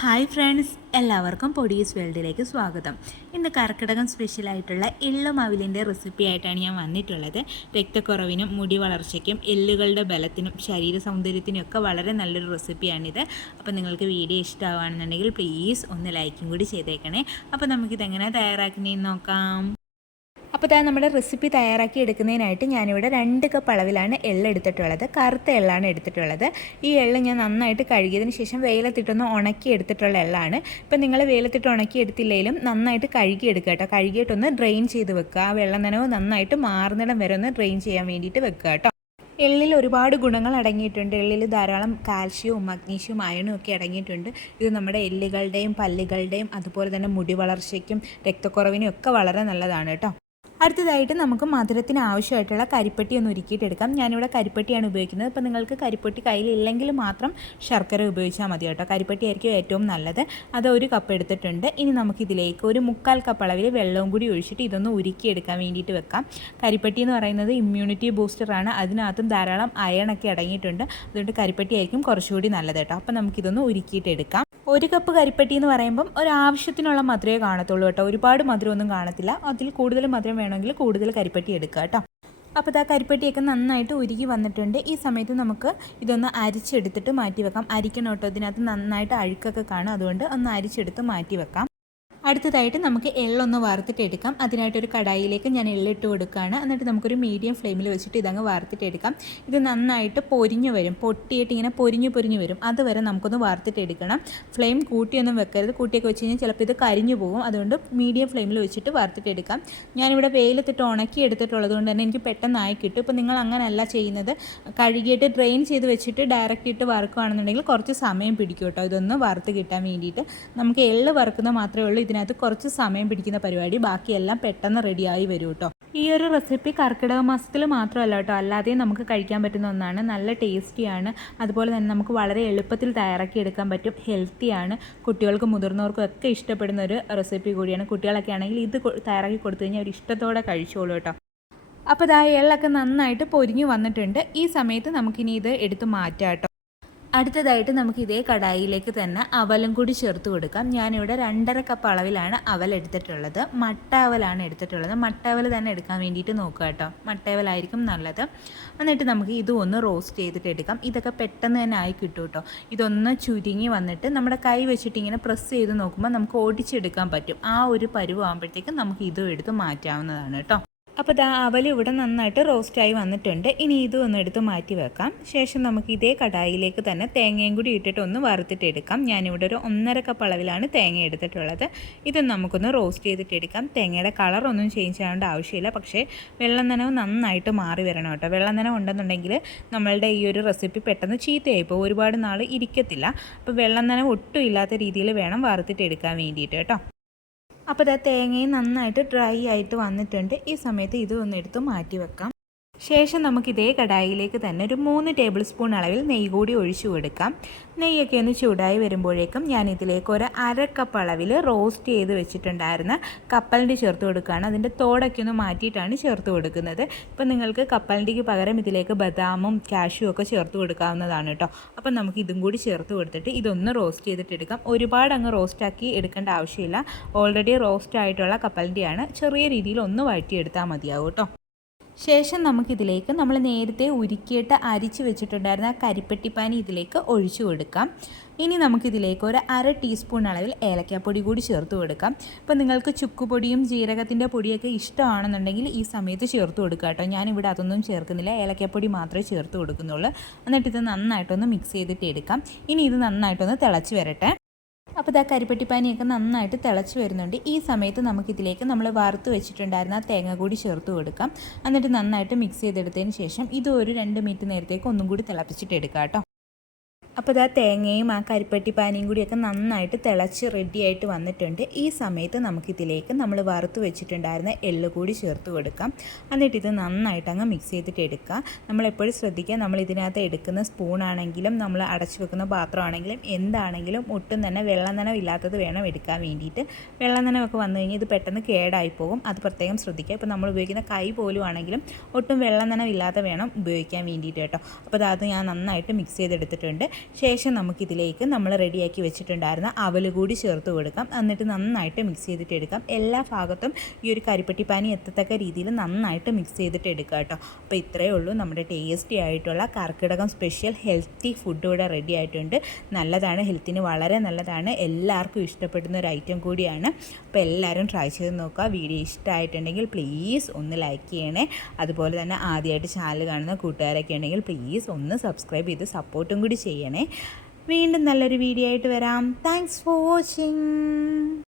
Hi friends, എല്ലാവർക്കും പൊടീസ് വേൾഡിലേക്ക് സ്വാഗതം. ഇന്ന് കർക്കിടകം സ്പെഷ്യലായിട്ടുള്ള എള്ളും അവിലിൻ്റെ റെസിപ്പി ആയിട്ടാണ് ഞാൻ വന്നിട്ടുള്ളത്. രക്തക്കുറവിനും മുടി വളർച്ചയ്ക്കും എല്ലുകളുടെ ബലത്തിനും ശരീര സൗന്ദര്യത്തിനും ഒക്കെ വളരെ നല്ലൊരു റെസിപ്പിയാണിത്. അപ്പോൾ നിങ്ങൾക്ക് വീഡിയോ ഇഷ്ടമാണെന്നുണ്ടെങ്കിൽ പ്ലീസ് ഒന്ന് ലൈക്കും കൂടി ചെയ്തേക്കണേ. അപ്പോൾ നമുക്കിതെങ്ങനെ തയ്യാറാക്കുന്നതെന്ന് നോക്കാം. അപ്പോൾ നമ്മുടെ റെസിപ്പി തയ്യാറാക്കി എടുക്കുന്നതിനായിട്ട് ഞാനിവിടെ 2 കപ്പ് അളവിലാണ് എള്ള് എടുത്തിട്ടുള്ളത്. കറുത്ത എള്ളാണ് എടുത്തിട്ടുള്ളത്. ഈ എള്ള് ഞാൻ നന്നായിട്ട് കഴുകിയതിന് ശേഷം വെയിലത്തിട്ടൊന്ന് ഉണക്കി എടുത്തിട്ടുള്ള എള്ളാണ്. ഇപ്പം നിങ്ങൾ വെയിലത്തിട്ട് ഉണക്കി എടുത്തില്ലെങ്കിലും നന്നായിട്ട് കഴുകി എടുക്കുക കേട്ടോ. കഴുകിയിട്ടൊന്ന് ഡ്രെയിൻ ചെയ്ത് വെക്കുക. ആ വെള്ളം നനവ് നന്നായിട്ട് മാറുന്നിടം വരെ ഒന്ന് ഡ്രെയിൻ ചെയ്യാൻ വേണ്ടിയിട്ട് വെക്കുക കേട്ടോ. എള്ളിൽ ഒരുപാട് ഗുണങ്ങൾ അടങ്ങിയിട്ടുണ്ട്. എള്ളിൽ ധാരാളം കാൽഷ്യവും മഗ്നീഷ്യവും അയണും ഒക്കെ അടങ്ങിയിട്ടുണ്ട്. ഇത് നമ്മുടെ എല്ലുകളുടെയും പല്ലുകളുടെയും അതുപോലെ തന്നെ മുടി വളർച്ചയ്ക്കും രക്തക്കുറവിനും ഒക്കെ വളരെ നല്ലതാണ് കേട്ടോ. അടുത്തതായിട്ട് നമുക്ക് മധുരത്തിന് ആവശ്യമായിട്ടുള്ള കരിപ്പട്ടി ഒന്ന് ഉരുക്കിയിട്ടെടുക്കാം. ഞാനിവിടെ കരിപ്പട്ടിയാണ് ഉപയോഗിക്കുന്നത്. അപ്പോൾ നിങ്ങൾക്ക് കരിപ്പട്ടി കയ്യിലില്ലെങ്കിൽ മാത്രം ശർക്കര ഉപയോഗിച്ചാൽ മതി കേട്ടോ. കരിപ്പട്ടി ആയിരിക്കും ഏറ്റവും നല്ലത്. അത് 1 കപ്പ് എടുത്തിട്ടുണ്ട്. ഇനി നമുക്കിതിലേക്ക് ഒരു 3/4 കപ്പ് അളവിൽ വെള്ളവും കൂടി ഒഴിച്ചിട്ട് ഇതൊന്ന് ഉരുക്കിയെടുക്കാൻ വേണ്ടിയിട്ട് വെക്കാം. കരിപ്പട്ടി എന്ന് പറയുന്നത് ഇമ്മ്യൂണിറ്റി ബൂസ്റ്ററാണ്. അതിനകത്തും ധാരാളം അയണൊക്കെ അടങ്ങിയിട്ടുണ്ട്. അതുകൊണ്ട് കരിപ്പട്ടി ആയിരിക്കും കുറച്ചുകൂടി നല്ലത് കേട്ടോ. അപ്പോൾ നമുക്കിതൊന്ന് ഉരുക്കിയിട്ടെടുക്കാം. 1 കപ്പ് കരിപ്പട്ടി എന്ന് പറയുമ്പം ഒരാവശ്യത്തിനുള്ള മധുരമേ കാണത്തുള്ളൂ കേട്ടോ. ഒരുപാട് മധുരമൊന്നും കാണത്തില്ല. അതിൽ കൂടുതൽ മധുരം വേണമെങ്കിൽ കൂടുതൽ കരിപ്പട്ടി എടുക്കുക കേട്ടോ. അപ്പോൾ കരിപ്പട്ടിയൊക്കെ നന്നായിട്ട് ഉരുകി വന്നിട്ടുണ്ട്. ഈ സമയത്ത് നമുക്ക് ഇതൊന്ന് അരിച്ചെടുത്തിട്ട് മാറ്റി വെക്കാം. അരിക്കണം കേട്ടോ. ഇതിനകത്ത് നന്നായിട്ട് അഴുക്കൊക്കെ കാണും. അതുകൊണ്ട് ഒന്ന് അരിച്ചെടുത്ത് മാറ്റി വെക്കാം. അടുത്തതായിട്ട് നമുക്ക് എള്ളൊന്ന് വറുത്തിട്ടെടുക്കാം. അതിനായിട്ടൊരു കടായിലേക്ക് ഞാൻ എള്ളിട്ട് കൊടുക്കുകയാണ്. എന്നിട്ട് നമുക്കൊരു മീഡിയം ഫ്ലെയിമിൽ വെച്ചിട്ട് ഇതങ്ങ് വറുത്തിട്ടെടുക്കാം. ഇത് നന്നായിട്ട് പൊരിഞ്ഞു വരും. പൊട്ടിയിട്ട് ഇങ്ങനെ പൊരിഞ്ഞു വരും. അതുവരെ നമുക്കൊന്ന് വറുത്തിട്ടെടുക്കണം. ഫ്ലെയിം കൂട്ടിയൊന്നും വെക്കരുത്. കൂട്ടിയൊക്കെ വെച്ച് കഴിഞ്ഞാൽ ചിലപ്പോൾ ഇത് കരിഞ്ഞു പോകും. അതുകൊണ്ട് മീഡിയം ഫ്ലെയിമിൽ വെച്ചിട്ട് വറുത്തിട്ടെടുക്കാം. ഞാനിവിടെ വെയിലത്തിട്ട് ഉണക്കി എടുത്തിട്ടുള്ളത് കൊണ്ട് തന്നെ എനിക്ക് പെട്ടെന്നായി കിട്ടും. ഇപ്പോൾ നിങ്ങൾ അങ്ങനെയല്ല ചെയ്യുന്നത്. കഴുകിയിട്ട് ഡ്രെയിൻ ചെയ്ത് വെച്ചിട്ട് ഡയറക്റ്റ് ഇട്ട് വറുക്കുകയാണെന്നുണ്ടെങ്കിൽ കുറച്ച് സമയം പിടിക്കും കേട്ടോ. ഇതൊന്ന് വറുത്ത് കിട്ടാൻ വേണ്ടിയിട്ട്. നമുക്ക് എള്ള് വറുക്കുന്നത് മാത്രമേ ഉള്ളൂ ഇതിനകത്ത് കുറച്ച് സമയം പിടിക്കുന്ന പരിപാടി. ബാക്കിയെല്ലാം പെട്ടെന്ന് റെഡിയായി വരും കേട്ടോ. ഈ ഒരു റെസിപ്പി കർക്കിടക മാസത്തിൽ മാത്രമല്ല കേട്ടോ, അല്ലാതെയും നമുക്ക് കഴിക്കാൻ പറ്റുന്ന ഒന്നാണ്. നല്ല ടേസ്റ്റിയാണ്. അതുപോലെ തന്നെ നമുക്ക് വളരെ എളുപ്പത്തിൽ തയ്യാറാക്കി എടുക്കാൻ പറ്റും. ഹെൽത്തിയാണ്. കുട്ടികൾക്കും മുതിർന്നവർക്കും ഒക്കെ ഇഷ്ടപ്പെടുന്ന ഒരു റെസിപ്പി കൂടിയാണ്. കുട്ടികളൊക്കെ ആണെങ്കിൽ ഇത് തയ്യാറാക്കി കൊടുത്തു കഴിഞ്ഞാൽ അവർ ഇഷ്ടത്തോടെ കഴിച്ചോളൂ കേട്ടോ. അപ്പോൾ എള്ളൊക്കെ നന്നായിട്ട് പൊരിഞ്ഞു വന്നിട്ടുണ്ട്. ഈ സമയത്ത് നമുക്കിനി ഇത് എടുത്ത് മാറ്റാം കേട്ടോ. അടുത്തതായിട്ട് നമുക്ക് ഇതേ കടായിലേക്ക് തന്നെ അവലും കൂടി ചേർത്ത് കൊടുക്കാം. ഞാനിവിടെ 2.5 കപ്പ് അളവിലാണ് അവൽ എടുത്തിട്ടുള്ളത്. മട്ട അവലാണ് എടുത്തിട്ടുള്ളത്. മട്ട അവൽ തന്നെ എടുക്കാൻ വേണ്ടിയിട്ട് നോക്കുക കേട്ടോ. മട്ട അവലായിരിക്കും നല്ലത്. എന്നിട്ട് നമുക്ക് ഇതും ഒന്ന് റോസ്റ്റ് ചെയ്തിട്ട് എടുക്കാം. ഇതൊക്കെ പെട്ടെന്ന് തന്നെ ആയി കിട്ടും കേട്ടോ. ഇതൊന്ന് ചുരുങ്ങി വന്നിട്ട് നമ്മുടെ കൈ വെച്ചിട്ട് ഇങ്ങനെ പ്രസ് ചെയ്ത് നോക്കുമ്പോൾ നമുക്ക് ഓടിച്ചെടുക്കാൻ പറ്റും. ആ ഒരു പരുവാകുമ്പോഴത്തേക്കും നമുക്ക് ഇതും എടുത്ത് മാറ്റാവുന്നതാണ് കേട്ടോ. അപ്പോൾ അവൽ ഇവിടെ നന്നായിട്ട് റോസ്റ്റായി വന്നിട്ടുണ്ട്. ഇനി ഇതും ഒന്ന് എടുത്ത് മാറ്റി വെക്കാം. ശേഷം നമുക്ക് ഇതേ കടായിലേക്ക് തന്നെ തേങ്ങയും കൂടി ഇട്ടിട്ട് ഒന്ന് വറുത്തിട്ടെടുക്കാം. ഞാനിവിടെ ഒരു 1.5 കപ്പ് അളവിലാണ് തേങ്ങ എടുത്തിട്ടുള്ളത്. ഇത് നമുക്കൊന്ന് റോസ്റ്റ് ചെയ്തിട്ടെടുക്കാം. തേങ്ങയുടെ കളറൊന്നും ചേഞ്ച് ചെയ്യേണ്ട ആവശ്യമില്ല. പക്ഷേ വെള്ളം നനവ് നന്നായിട്ട് മാറി വരണം കേട്ടോ. വെള്ളം നനവ് ഉണ്ടെന്നുണ്ടെങ്കിൽ നമ്മളുടെ ഈ ഒരു റെസിപ്പി പെട്ടെന്ന് ചീത്തയായി പോകും. ഒരുപാട് നാൾ ഇരിക്കത്തില്ല. അപ്പോൾ വെള്ളം നനവ് ഒട്ടും ഇല്ലാത്ത രീതിയിൽ വേണം വറുത്തിട്ടെടുക്കാൻ വേണ്ടിയിട്ട് കേട്ടോ. അപ്പോൾ തേങ്ങയും നന്നായിട്ട് ഡ്രൈ ആയിട്ട് വന്നിട്ടുണ്ട്. ഈ സമയത്ത് ഇത് ഒന്ന് എടുത്ത് മാറ്റി വെക്കാം. ശേഷം നമുക്ക് ഇതേ കടായിലേക്ക് തന്നെ ഒരു 3 ടേബിൾ സ്പൂൺ അളവിൽ നെയ്യ് കൂടി ഒഴിച്ചു കൊടുക്കാം. നെയ്യൊക്കെ ഒന്ന് ചൂടായി വരുമ്പോഴേക്കും ഞാൻ ഇതിലേക്ക് ഒരു 1/2 കപ്പ് അളവിൽ റോസ്റ്റ് ചെയ്ത് വെച്ചിട്ടുണ്ടായിരുന്ന കപ്പലണ്ടി ചേർത്ത് കൊടുക്കുകയാണ്. അതിൻ്റെ തോടൊക്കെ ഒന്ന് മാറ്റിയിട്ടാണ് ചേർത്ത് കൊടുക്കുന്നത്. ഇപ്പം നിങ്ങൾക്ക് കപ്പലണ്ടിക്ക് പകരം ഇതിലേക്ക് ബദാമും കാഷ്യൂ ഒക്കെ ചേർത്ത് കൊടുക്കാവുന്നതാണ് കേട്ടോ. അപ്പം നമുക്ക് ഇതും കൂടി ചേർത്ത് കൊടുത്തിട്ട് ഇതൊന്ന് റോസ്റ്റ് ചെയ്തിട്ടെടുക്കാം. ഒരുപാട് അങ്ങ് റോസ്റ്റാക്കി എടുക്കേണ്ട ആവശ്യമില്ല. ഓൾറെഡി റോസ്റ്റ് ആയിട്ടുള്ള കപ്പലണ്ടിയാണ്. ചെറിയ രീതിയിൽ ഒന്ന് വഴറ്റിയെടുത്താൽ മതിയാവും കേട്ടോ. ശേഷം നമുക്കിതിലേക്ക് നമ്മൾ നേരത്തെ ഉരുക്കിയിട്ട് അരിച്ച് വെച്ചിട്ടുണ്ടായിരുന്ന കരിപ്പെട്ടിപ്പാനി ഇതിലേക്ക് ഒഴിച്ചു കൊടുക്കാം. ഇനി നമുക്കിതിലേക്ക് ഒരു 1/2 ടീസ്പൂൺ അളവിൽ ഏലക്കാപ്പൊടി കൂടി ചേർത്ത് കൊടുക്കാം. ഇപ്പോൾ നിങ്ങൾക്ക് ചുക്കുപൊടിയും ജീരകത്തിൻ്റെ പൊടിയൊക്കെ ഇഷ്ടമാണെന്നുണ്ടെങ്കിൽ ഈ സമയത്ത് ചേർത്ത് കൊടുക്കുക കേട്ടോ. ഞാനിവിടെ അതൊന്നും ചേർക്കുന്നില്ല. ഏലക്കാപ്പൊടി മാത്രമേ ചേർത്ത് കൊടുക്കുന്നുള്ളൂ. എന്നിട്ട് ഇത് നന്നായിട്ടൊന്ന് മിക്സ് ചെയ്തിട്ട് എടുക്കാം. ഇനി ഇത് നന്നായിട്ടൊന്ന് തിളച്ച് വരട്ടെ. അപ്പോൾ കരിപ്പെട്ടിപ്പാനിയൊക്കെ നന്നായിട്ട് തിളച്ച് വരുന്നുണ്ട്. ഈ സമയത്ത് നമുക്കിതിലേക്ക് നമ്മൾ വറുത്ത് വെച്ചിട്ടുണ്ടായിരുന്ന തേങ്ങ കൂടി ചേർത്ത് കൊടുക്കാം. എന്നിട്ട് നന്നായിട്ട് മിക്സ് ചെയ്തെടുത്തതിന് ശേഷം ഇത് ഒരു 2 മിനിറ്റ് നേരത്തേക്ക് ഒന്നും കൂടി തിളപ്പിച്ചിട്ട് എടുക്കാം കേട്ടോ. അപ്പോൾ തേങ്ങയും ആ കരിപ്പട്ടിപ്പാനിയും കൂടിയൊക്കെ നന്നായിട്ട് തിളച്ച് റെഡിയായിട്ട് വന്നിട്ടുണ്ട്. ഈ സമയത്ത് നമുക്കിതിലേക്ക് നമ്മൾ വറുത്ത് വെച്ചിട്ടുണ്ടായിരുന്ന എള്ള് കൂടി ചേർത്ത് കൊടുക്കാം. എന്നിട്ട് ഇത് നന്നായിട്ട് അങ്ങ് മിക്സ് ചെയ്തിട്ട് എടുക്കുക. നമ്മളെപ്പോഴും ശ്രദ്ധിക്കുക, നമ്മൾ ഇതിനകത്ത് എടുക്കുന്ന സ്പൂണാണെങ്കിലും നമ്മൾ അടച്ചു വെക്കുന്ന പാത്രമാണെങ്കിലും എന്താണെങ്കിലും ഒട്ടും തന്നെ വെള്ളം നനവില്ലാത്തത് വേണം എടുക്കാൻ വേണ്ടിയിട്ട്. വെള്ളം നനവൊക്കെ വന്നു കഴിഞ്ഞാൽ ഇത് പെട്ടെന്ന് കേടായി പോകും. അത് പ്രത്യേകം ശ്രദ്ധിക്കുക. ഇപ്പോൾ നമ്മൾ ഉപയോഗിക്കുന്ന കൈ പോലും ആണെങ്കിലും ഒട്ടും വെള്ളം നനവില്ലാതെ വേണം ഉപയോഗിക്കാൻ വേണ്ടിയിട്ട് കേട്ടോ. അപ്പോൾ അത് ഞാൻ നന്നായിട്ട് മിക്സ് ചെയ്തെടുത്തിട്ടുണ്ട്. ശേഷം നമുക്കിതിലേക്ക് നമ്മൾ റെഡിയാക്കി വെച്ചിട്ടുണ്ടായിരുന്ന അവൽ കൂടി ചേർത്ത് കൊടുക്കാം. എന്നിട്ട് നന്നായിട്ട് മിക്സ് ചെയ്തിട്ട് എടുക്കാം. എല്ലാ ഭാഗത്തും ഈ ഒരു കരിപ്പട്ടിപ്പാനി എത്തത്തക്ക രീതിയിൽ നന്നായിട്ട് മിക്സ് ചെയ്തിട്ട് എടുക്കുക കേട്ടോ. അപ്പോൾ ഇത്രയേ ഉള്ളൂ, നമ്മുടെ ടേസ്റ്റി ആയിട്ടുള്ള കർക്കിടകം സ്പെഷ്യൽ ഹെൽത്തി ഫുഡ് ഇവിടെ റെഡി ആയിട്ടുണ്ട്. നല്ലതാണ്, ഹെൽത്തിന് വളരെ നല്ലതാണ്, എല്ലാവർക്കും ഇഷ്ടപ്പെടുന്ന ഒരു ഐറ്റം കൂടിയാണ്. അപ്പോൾ എല്ലാവരും ട്രൈ ചെയ്ത് നോക്കുക. വീഡിയോ ഇഷ്ടമായിട്ടുണ്ടെങ്കിൽ പ്ലീസ് ഒന്ന് ലൈക്ക് ചെയ്യണേ. അതുപോലെ തന്നെ ആദ്യമായിട്ട് ചാനൽ കാണുന്ന കൂട്ടുകാരൊക്കെ ഉണ്ടെങ്കിൽ പ്ലീസ് ഒന്ന് സബ്സ്ക്രൈബ് ചെയ്ത് സപ്പോർട്ടും കൂടി ചെയ്യണേ. വീണ്ടും നല്ലൊരു വീഡിയോ ആയിട്ട് വരാം. Thanks for watching.